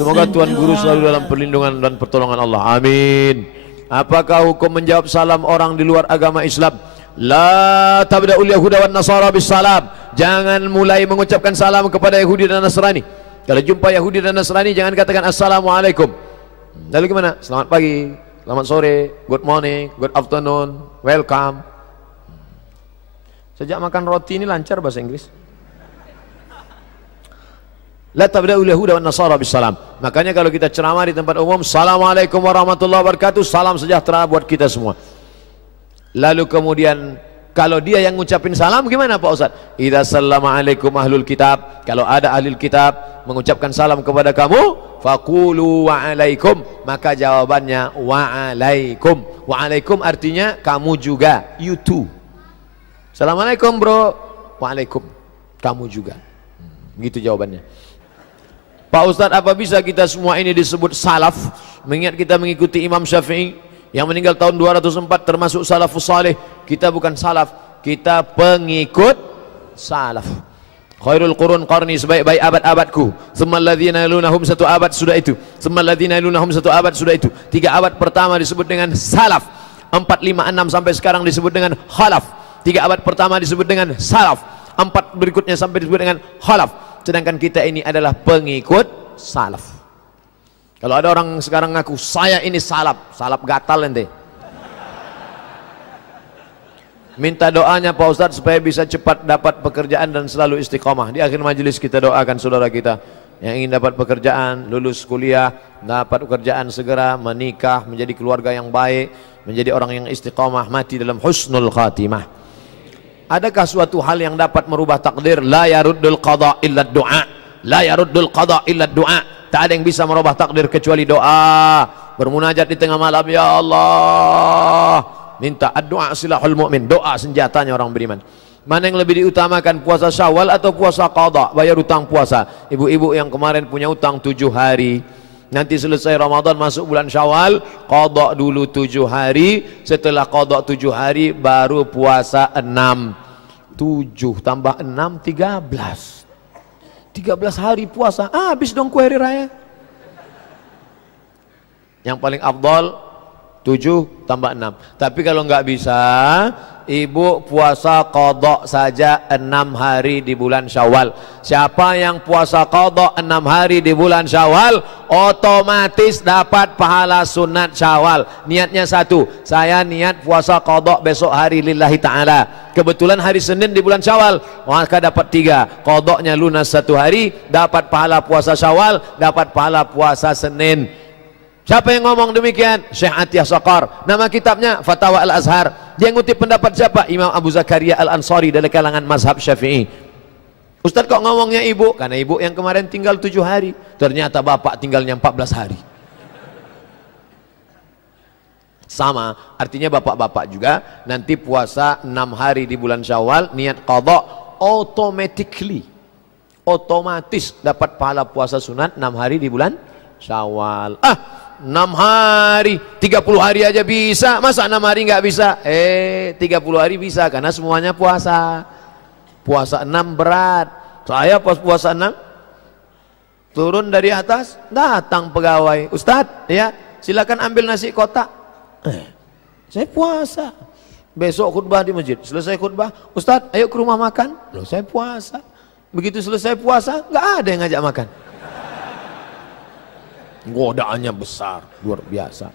Semoga Tuan Guru selalu dalam perlindungan dan pertolongan Allah. Amin. Apakah hukum menjawab salam orang di luar agama Islam? La tabda'ul yahuda wan nasara bis salam. Jangan mulai mengucapkan salam kepada Yahudi dan Nasrani. Kalau jumpa Yahudi dan Nasrani jangan katakan assalamualaikum. Lalu gimana? Selamat pagi, selamat sore, good morning, good afternoon, welcome. Sejak makan roti ini lancar bahasa Inggris. La tabda'ul yahuda wan nasara bis salam. Makanya kalau kita ceramah di tempat umum, assalamualaikum warahmatullahi wabarakatuh, salam sejahtera buat kita semua. Lalu kemudian kalau dia yang ngucapin salam gimana Pak Ustaz? Idza sallama alaikum ahlul kitab. Kalau ada ahli kitab mengucapkan salam kepada kamu, faqulu wa alaikum, maka jawabannya wa alaikum. Wa alaikum artinya kamu juga, you too. Assalamualaikum bro. Waalaikum, kamu juga. Begitu jawabannya. Pak Ustadz, apa bisa kita semua ini disebut salaf? Mengingat kita mengikuti Imam Syafi'i yang meninggal tahun 204 termasuk salafus salih. Kita bukan salaf, kita pengikut salaf. Khairul qurun qarni, sebaik-baik abad-abadku. Tsummal ladzina yalunahum, satu abad sudah itu. Tsummal ladzina yalunahum, satu abad sudah itu. 3 abad pertama disebut dengan salaf. 4, 5, 6 sampai sekarang disebut dengan khalaf. 3 abad pertama disebut dengan salaf. 4 berikutnya sampai disebut dengan khalaf. Sedangkan kita ini adalah pengikut salaf. Kalau ada orang sekarang ngaku saya ini salaf, salaf gatal ente. Minta doanya Pak Ustadz supaya bisa cepat dapat pekerjaan dan selalu istiqomah. Di akhir majelis kita doakan saudara kita yang ingin dapat pekerjaan, lulus kuliah, dapat pekerjaan segera, menikah, menjadi keluarga yang baik, menjadi orang yang istiqomah, mati dalam husnul khatimah. Adakah suatu hal yang dapat merubah takdir? La yaruddul qada illa du'a. La yaruddul qada illa du'a. Tak ada yang bisa merubah takdir kecuali doa. Bermunajat di tengah malam, ya Allah. Minta doa silahul mu'min. Doa senjatanya orang beriman. Mana yang lebih diutamakan, puasa Syawal atau puasa qada? Bayar utang puasa. Ibu-ibu yang kemarin punya utang 7 hari. Nanti selesai Ramadan masuk bulan Syawal, qada dulu 7 hari. Setelah qada 7 hari baru puasa 6. 7 tambah 6 13. 13 hari puasa, habis dong kue hari raya. Yang paling afdal 7 tambah 6. Tapi kalau nggak bisa, ibu puasa qada saja 6 hari di bulan Syawal. Siapa yang puasa qada 6 hari di bulan Syawal, otomatis dapat pahala sunat Syawal. Niatnya satu, saya niat puasa qada besok hari lillahi ta'ala. Kebetulan hari Senin di bulan Syawal, maka dapat 3. Qadanya lunas 1 hari, dapat pahala puasa Syawal, dapat pahala puasa Senin. Siapa yang ngomong demikian? Syekh Atiyah Saqar. Nama kitabnya Fatawa Al-Azhar. Dia ngutip pendapat siapa? Imam Abu Zakaria Al-Ansari dari kalangan mazhab Syafi'i. Ustaz kok ngomongnya ibu? Karena ibu yang kemarin tinggal 7 hari. Ternyata bapak tinggalnya 14 hari. Sama, artinya bapak-bapak juga nanti puasa 6 hari di bulan Syawal, niat qadha, automatically, otomatis dapat pahala puasa sunat 6 hari di bulan Syawal. 6 hari, 30 hari aja bisa, masa 6 hari nggak bisa? 30 hari bisa, karena semuanya puasa. Puasa 6 berat. Saya pas puasa 6, turun dari atas, datang pegawai, Ustadz ya silakan ambil nasi kotak. Saya puasa. Besok khutbah di masjid, selesai khutbah, Ustadz ayo ke rumah makan. Loh, saya puasa. Begitu selesai puasa, nggak ada yang ngajak makan. Godaannya besar, luar biasa.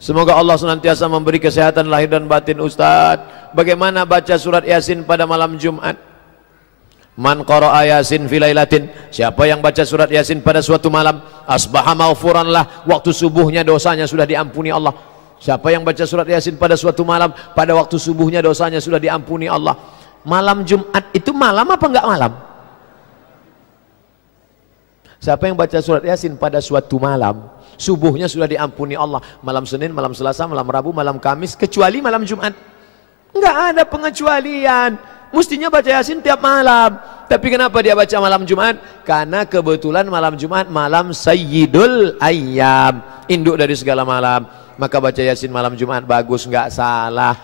Semoga Allah senantiasa memberi kesehatan lahir dan batin Ustadz. Bagaimana baca surat Yasin pada malam Jumat? Man qara'a Yasin fi lailatin, siapa yang baca surat Yasin pada suatu malam, asbaha maghfuran lah, waktu subuhnya dosanya sudah diampuni Allah. Siapa yang baca surat Yasin pada suatu malam, pada waktu subuhnya dosanya sudah diampuni Allah. Malam Jumat itu malam apa enggak malam? Siapa yang baca surat Yasin pada suatu malam, subuhnya sudah diampuni Allah. Malam Senin, malam Selasa, malam Rabu, malam Kamis, kecuali malam Jumat. Enggak ada pengecualian. Mestinya baca Yasin tiap malam. Tapi kenapa dia baca malam Jumat? Karena kebetulan malam Jumat malam Sayyidul Ayyam, induk dari segala malam. Maka baca Yasin malam Jumat bagus, enggak salah.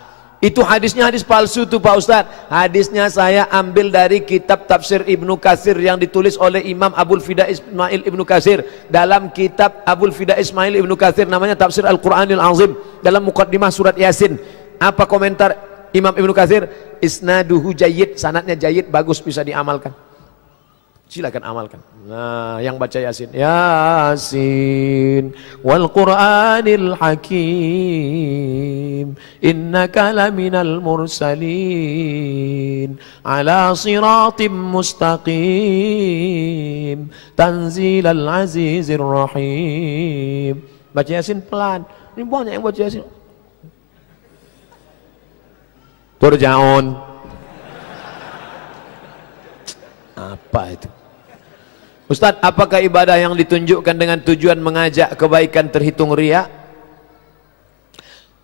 Itu hadisnya hadis palsu tuh Pak Ustadz. Hadisnya saya ambil dari kitab tafsir Ibnu Katsir yang ditulis oleh Imam Abul Fida Ismail Ibnu Katsir. Dalam kitab Abul Fida Ismail Ibnu Katsir namanya Tafsir Al-Quranil Azim, dalam muqaddimah surat Yasin. Apa komentar Imam Ibnu Katsir? Isnaduhu jayyid, sanadnya jayyid, bagus, bisa diamalkan. Silakan amalkan. Nah, yang baca Yasin, Yasin wal Qur'anil Hakim, innaka laminal mursalin ala siratim mustaqim, tanzilal azizir rahim. Baca Yasin pelan. Ini banyak yang baca Yasin. Turja'un. Apa itu? Ustadz, apakah ibadah yang ditunjukkan dengan tujuan mengajak kebaikan terhitung riya?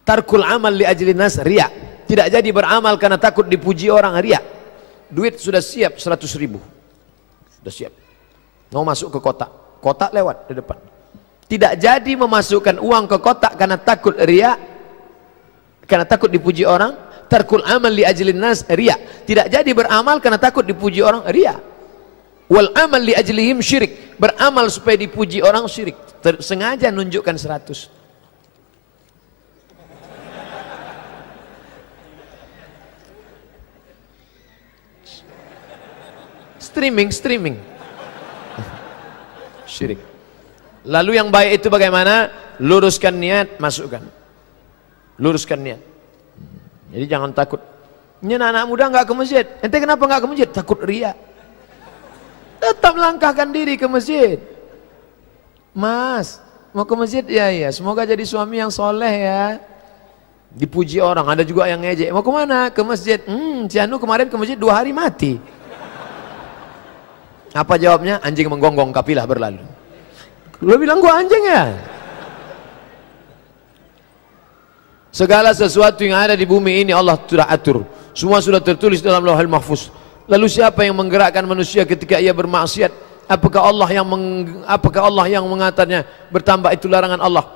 Tarkul amal li ajli nas riya. Tidak jadi beramal karena takut dipuji orang, riya. Duit sudah siap 100.000. Sudah siap. Mau masuk ke kotak, kotak lewat di depan. Tidak jadi memasukkan uang ke kotak karena takut riya, karena takut dipuji orang. Tarkul amal li ajli nas riya. Tidak jadi beramal karena takut dipuji orang, riya. Wal amal li ajlihim syirik. Beramal supaya dipuji orang, syirik. Sengaja nunjukkan 100. Streaming. Syirik. Lalu yang baik itu bagaimana? Luruskan niat, masukkan. Luruskan niat. Jadi jangan takut. Ini anak muda nggak ke masjid. Ente kenapa nggak ke masjid? Takut riya. Tetap langkahkan diri ke masjid. Mas, mau ke masjid? Ya, semoga jadi suami yang soleh ya. Dipuji orang, ada juga yang ngejek. Mau kemana? Ke masjid. Cianu kemarin ke masjid 2 hari mati. Apa jawabnya? Anjing menggonggong, kapilah berlalu. Lu bilang gua anjing ya? Segala sesuatu yang ada di bumi ini Allah sudah atur. Semua sudah tertulis dalam Lauhul Mahfuz. Lalu siapa yang menggerakkan manusia ketika ia bermaksiat? Apakah Allah yang mengatakannya bertambah itu larangan Allah?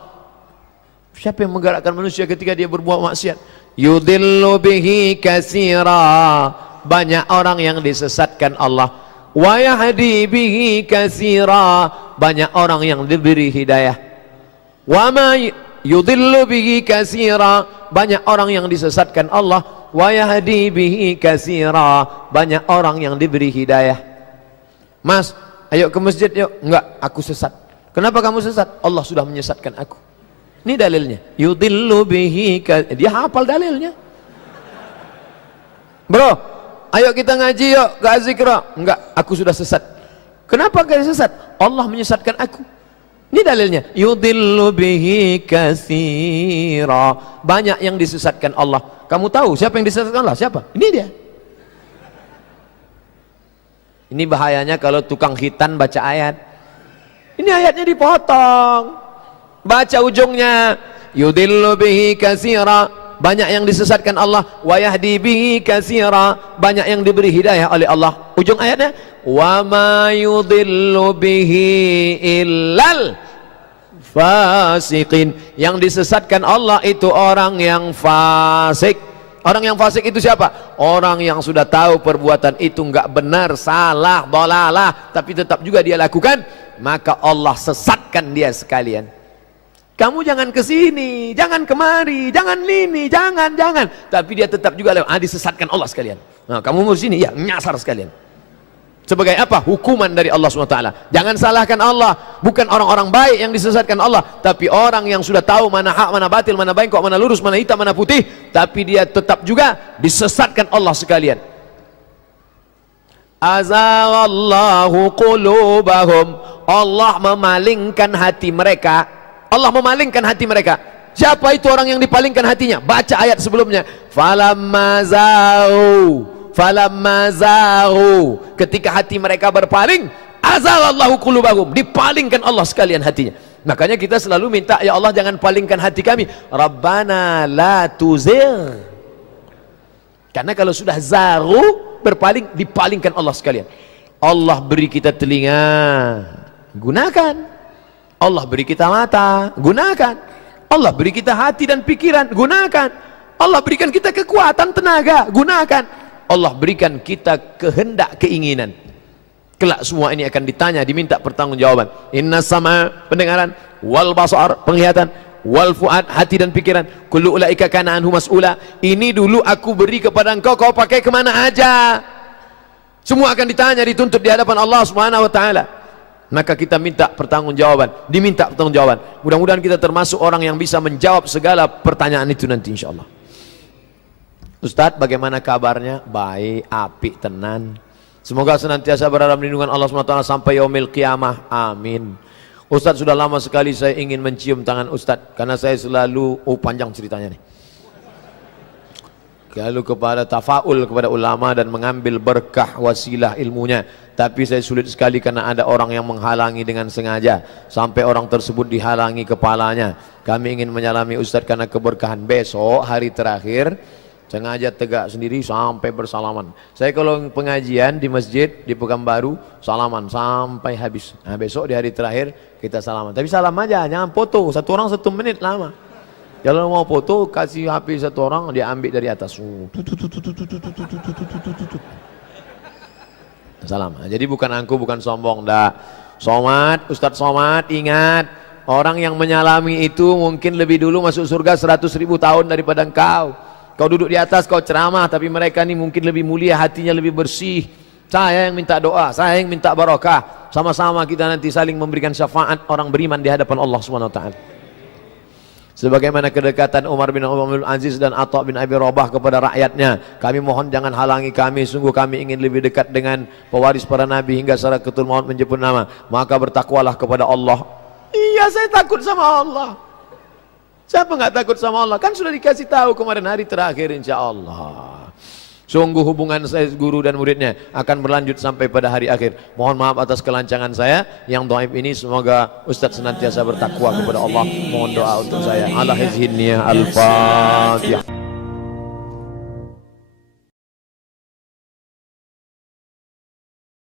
Siapa yang menggerakkan manusia ketika dia berbuat maksiat? Yudillu bihi katsira. Banyak orang yang disesatkan Allah. Wa yahdi bihi katsira. Banyak orang yang diberi hidayah. Wa ma yudillu bihi katsira. Banyak orang yang disesatkan Allah. Wa yahdi bihi katsira. Banyak orang yang diberi hidayah. Mas, ayo ke masjid yuk. Enggak, aku sesat. Kenapa kamu sesat? Allah sudah menyesatkan aku. Ini dalilnya. Yudillu bihi katsira. Dia hafal dalilnya. Bro, ayo kita ngaji yuk ke Azikra. Enggak, aku sudah sesat. Kenapa kau sesat? Allah menyesatkan aku. Ini dalilnya. Yudillu bihi katsira. Banyak yang disesatkan Allah. Kamu tahu siapa yang disesatkan Allah? Siapa? Ini dia. Ini bahayanya kalau tukang khitan baca ayat. Ini ayatnya dipotong. Baca ujungnya. Yudillu bihi katsira. Banyak yang disesatkan Allah. Wa yahdi bihi katsira. Banyak yang diberi hidayah oleh Allah. Ujung ayatnya. Wa ma yudillu bihi illal fasiqin. Yang disesatkan Allah itu orang yang fasik. Orang yang fasik itu siapa? Orang yang sudah tahu perbuatan itu enggak benar, salah, dhalalah, tapi tetap juga dia lakukan, maka Allah sesatkan dia sekalian. Kamu jangan ke sini, jangan kemari, jangan ini, jangan. Tapi dia tetap juga disesatkan Allah sekalian. Nah, kamu mau sini, ya nyasar sekalian. Sebagai apa? Hukuman dari Allah SWT. Jangan salahkan Allah. Bukan orang-orang baik yang disesatkan Allah, tapi orang yang sudah tahu mana hak, mana batil, mana bengkok, mana lurus, mana hitam, mana putih, tapi dia tetap juga disesatkan Allah sekalian. Azaghallahu qulubahum. Allah memalingkan hati mereka. Allah memalingkan hati mereka. Siapa itu orang yang dipalingkan hatinya? Baca ayat sebelumnya. Falamma zaghu, ketika hati mereka berpaling, azaghallahu qulubahum, dipalingkan Allah sekalian hatinya. Makanya kita selalu minta, ya Allah jangan palingkan hati kami. Rabbana la tuzigh. Karena kalau sudah zaghu, berpaling, dipalingkan Allah sekalian. Allah beri kita telinga, gunakan. Allah beri kita mata, gunakan. Allah beri kita hati dan pikiran, gunakan. Allah berikan kita kekuatan, tenaga, gunakan. Allah berikan kita kehendak, keinginan. Kelak semua ini akan ditanya, diminta pertanggungjawaban. Inna sama, pendengaran, wal basar, penglihatan, wal fuad, hati dan pikiran, kullu ulaika kana anhu mas'ula. Ini dulu aku beri kepada engkau, kau pakai kemana aja? Semua akan ditanya, dituntut di hadapan Allah Subhanahu wa taala. Maka kita minta pertanggungjawaban, diminta pertanggungjawaban. Mudah-mudahan kita termasuk orang yang bisa menjawab segala pertanyaan itu nanti insyaallah. Ustadz, bagaimana kabarnya? Baik, apik, tenan. Semoga senantiasa berada dalam lindungan Allah SWT sampai yaumil qiyamah. Amin. Ustadz, sudah lama sekali saya ingin mencium tangan Ustadz, karena saya selalu, panjang ceritanya nih, lalu kepada tafaul kepada ulama dan mengambil berkah wasilah ilmunya, tapi saya sulit sekali karena ada orang yang menghalangi dengan sengaja, sampai orang tersebut dihalangi kepalanya. Kami ingin menyalami Ustadz karena keberkahan. Besok hari terakhir sengaja tegak sendiri sampai bersalaman. Saya kalau pengajian di masjid di Pekanbaru salaman sampai habis. Nah, besok di hari terakhir kita salaman. Tapi salam aja, jangan foto. Satu orang 1 menit lama. Kalau mau foto kasih HP satu orang, dia ambil dari atas. Salam. Jadi bukan angku, bukan sombong, dah. Somad, Ustadz Somad, ingat, orang yang menyalami itu mungkin lebih dulu masuk surga 100.000 tahun daripada engkau. Kau duduk di atas, kau ceramah, tapi mereka ini mungkin lebih mulia, hatinya lebih bersih. Saya yang minta doa, saya yang minta barakah. Sama-sama kita nanti saling memberikan syafaat orang beriman di hadapan Allah Subhanahu wa taala. Sebagaimana kedekatan Umar bin Abdul Aziz dan Atha bin Abi Rabah kepada rakyatnya, kami mohon jangan halangi kami, sungguh kami ingin lebih dekat dengan pewaris para nabi hingga sakaratul maut menjemput nama. Maka bertakwalah kepada Allah. Iya, saya takut sama Allah. Siapa nggak takut sama Allah? Kan sudah dikasih tahu kemarin hari terakhir insya Allah. Sungguh hubungan saya guru dan muridnya akan berlanjut sampai pada hari akhir. Mohon maaf atas kelancangan saya yang dhaif ini. Semoga Ustadz senantiasa bertakwa kepada Allah. Mohon doa untuk saya. Ala hizhinnya al-Fatihah.